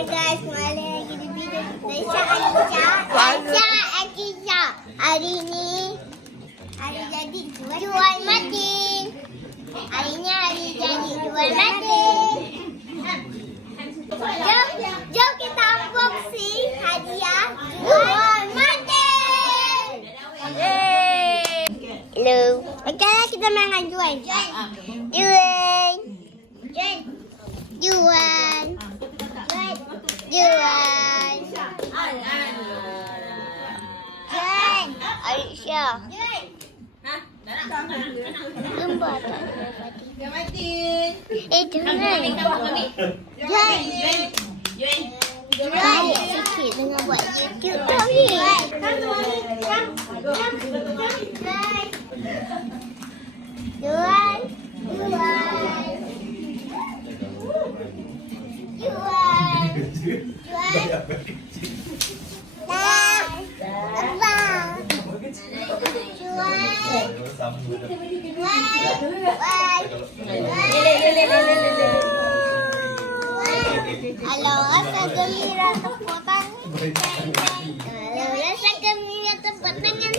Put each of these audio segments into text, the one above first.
Hai guys, kembali lagi di video Hadiah. Hari ni hari jadi Juan Martin. Hari ni hari jadi Juan Martin. Jom kita unboxing hadiah Juan Martin. Hello. Okay, kita main dengan Juan. Juan. Aisyah. Lembut tak Fatih? Jangan. Juan sikit dengan buat YouTube tau ni. Juan. Kalau rasa gembira tepuk tangan. Kalau rasa gembira tepuk tangan.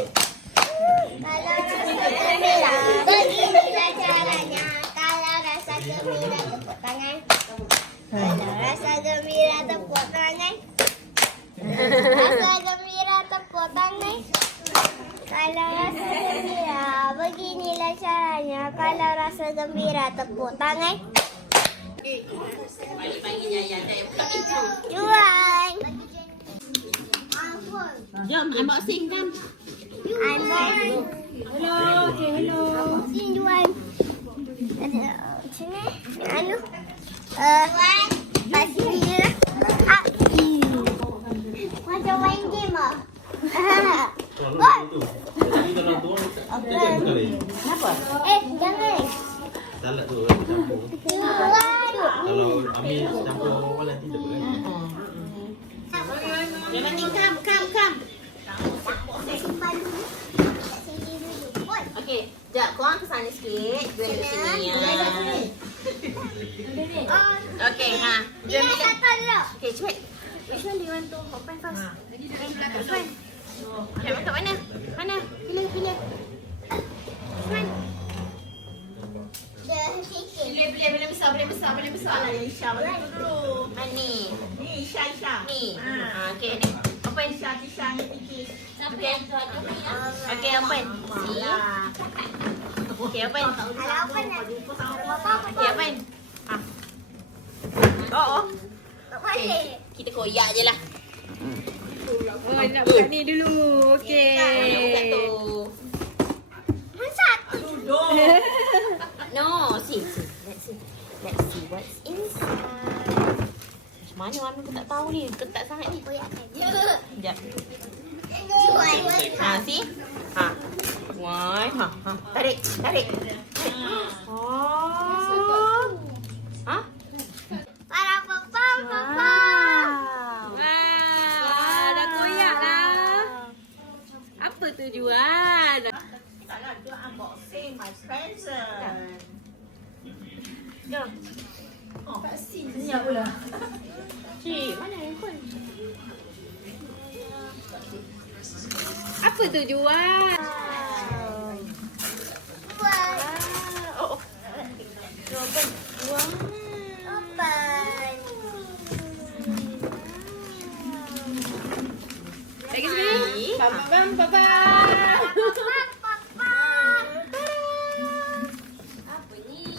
Kalau rasa gembira beginilah caranya. Kalau rasa gembira tepuk tangan. Kalau rasa gembira tepuk tangan. Rasa gembira tepuk tangan. Kalau rasa gembira beginilah caranya. Kalau rasa gembira tepuk tangan. Juan. Jom unboxing kan. Unboxing. Hello, okay, hello. Unboxing Juan. Ada sini. Anu. Juan. Pasti dia lah. Macam main game ah. Kenapa? Jangan. Salad tu campur. Kalau ambil campur wala tidak boleh. Yang penting kam. Okey, jap korang ke sana sikit. Dua di sini ya. Okey, ha. Dia satu dulu. Okey, cepat. Which one do you want to open first? Which one? Okay, kat mana? Mana? Pilih. Which one? Boleh besar lah. Isha bagi dulu. Ni. Ni Isha. Ni. Okey ni. Open Isha ni pikir. Okey. Okey open. Okey open. Okey open. Oh. Okey. Kita koyak je lah. Oh, nak buka ni dulu. Okey. Buka tu. Satu. No, see. Let's see what's inside. Macam mana Wan aku tak tahu ni. Ketat sangat ni. Koyakkan je. Sekejap. Juan. See? Wan. Tarik. Oh. Para papa. Wah, dah koyak lah. Apa tu Juan? Taklah dia unboxing my present. Jom. Oh, kat sini pula. Cik, mana handphone? Apa tu Juan? Oh. Open. Wow. Open. Lagi sini. Bam. Papa. Apa ni?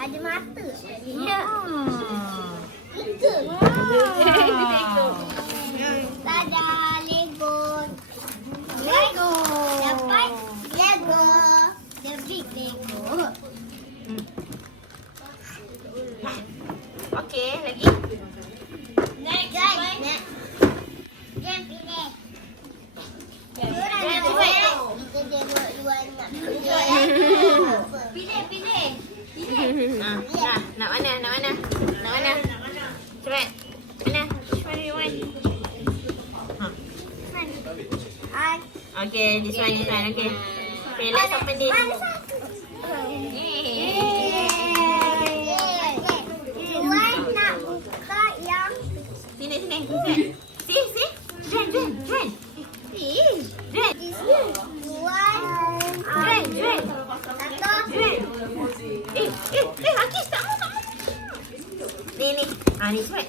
Ada mata. Itu. Ada Lego. Dapat Lego. The big Lego. Okey, lagi. Next. Jangan pilih. Kita dia dua nak pilih. Nak mana? Cepat. Mana? Which one do you want? Okay, this one. Okay. Okay, let's open this. Juan nak buka yang Sini. Si. Juan. Juan. Hakis tak mau. Ni. Ni cuek.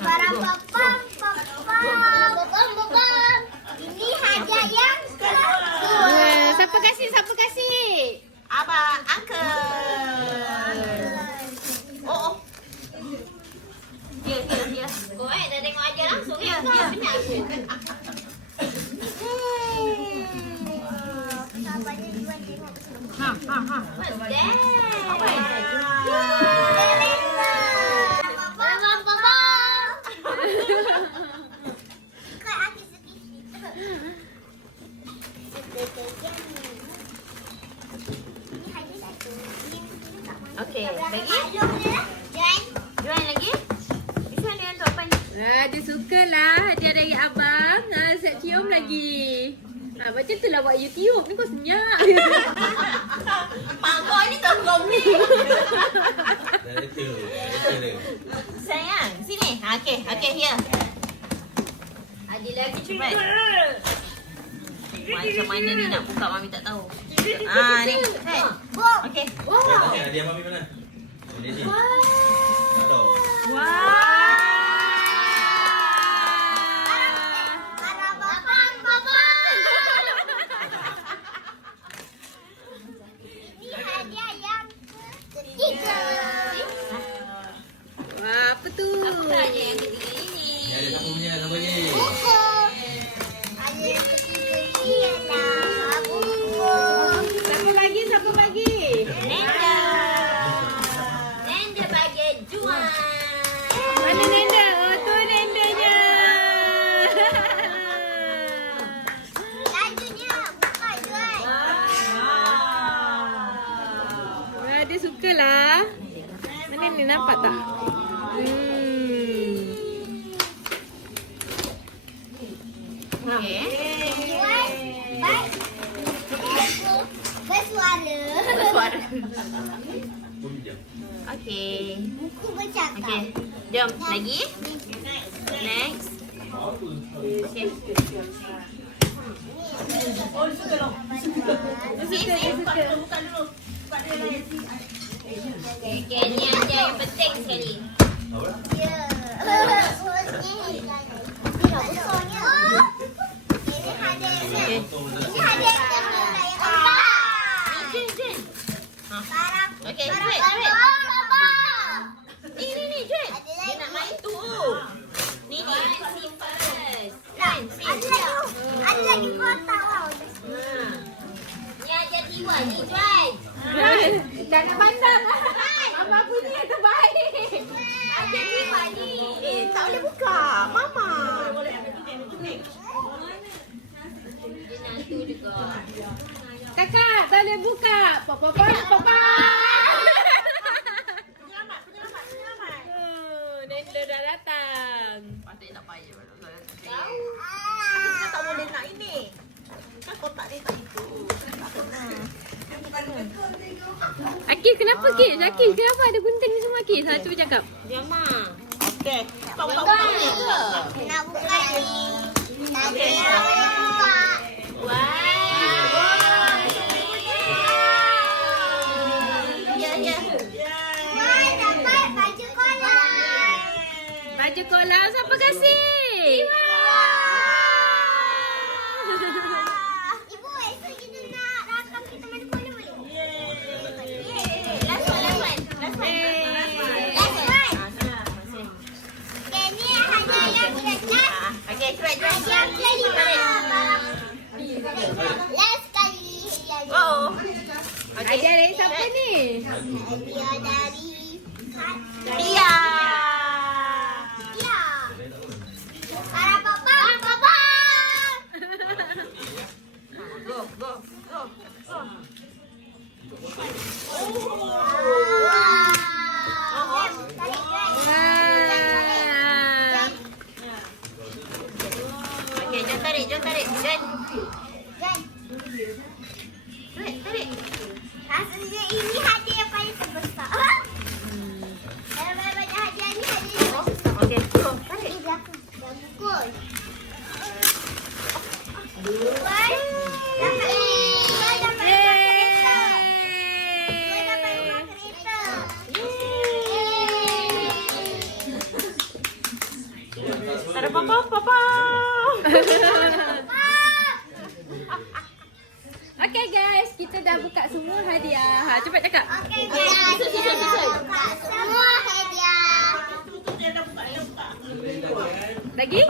Para papa. Ini hadiah yang Siapa kasih? Abang, uncle. Oh. Dia. Kau dah tengok aja langsung ya. Dia benar. Sahabatnya Juan tengok. What's that? Okey, lagi? Jual lagi? Bisa dia untuk apa ni? Dia sukalah hadiah dari abang. Set cium lagi. Macam tu lah buat YouTube. Ni kau senyap. Mak kau ni tolong ni. Itu dia. Sayang, sini. Okey, here. Ada lagi cepat. Macam mana ni nak buka, Mami tak tahu. Ni. Okey. Hadiah Mami mana? Ini. Tak tahu. Ini hadiah yang ketiga. Wah, apa tu? Apa hadiah yang ketiga ini? Ni ada siapa punya? Siapa ni? Buku. Hadiah yang ketiga ini adalah buku. Siapa bagi? Nenda bagi Juan. Mana Nenda? Oh, tu Nendanya. Lajunya buka Juan. Dia sukalah. Mana ni nampak tak? Okey. Juan, baik. Bersuara. Okey. Buku bercakap. Okey. Jom lagi. Next. Okey. Sini. Buka dulu. Okey, ni ada yang penting sekali. Apa? Ya. Hostnya besarnya. Ini hadiah. Ini hadiah yang keempat. Jun. Sekarang. Okey, Sekarang. Jun. Papa. Ni, Jun. Ada Dia nak main tu. Ni. Ada lagi kotak. Ni aja tiba ni, Juan. Jangan pandang. Abang punya yang terbaik. Aja tiba ni. Tak boleh buka. Mama. Dia nak tu juga. Kakak, tak boleh buka. Papa. Nenda dah datang. Patut tak payah. Tahu. Kita tak boleh nak ini. Kan kotak dia tak itu. Akif, kenapa Akif? Akif, kenapa ada gunting ni semua Akif? Cuba cakap. Diam mak. Okey. Kau Nak buka ni. Tadi Okey. nak buka. Wow. Ya. Wah, dapat baju kolam. Baju kolam siapa kasih? Ibu, esok kita nak rakam kita main bola boleh? Last one. Last one. Okay, ni hadiah yang last. Okey, cepat. Hadiah kelima. Last kali. Oh. Hadiah dari siapa ni? Hadiah dari Dia. Ya. Para papa. Go. Okey, jom tarik. Jom. Tarik. Asalnya ini hadiah yang paling terbesar. Dalam banyak hadiah ni hadiah yang paling besar. Okey, jom. Tarik belakang. Dah pukul. Dapat kereta. Dua dapat rumah kereta. Ada papa. Okay guys, kita dah buka semua hadiah. Ha, cepat cakap. Okey guys, kita dah buka semua hadiah. Lagi?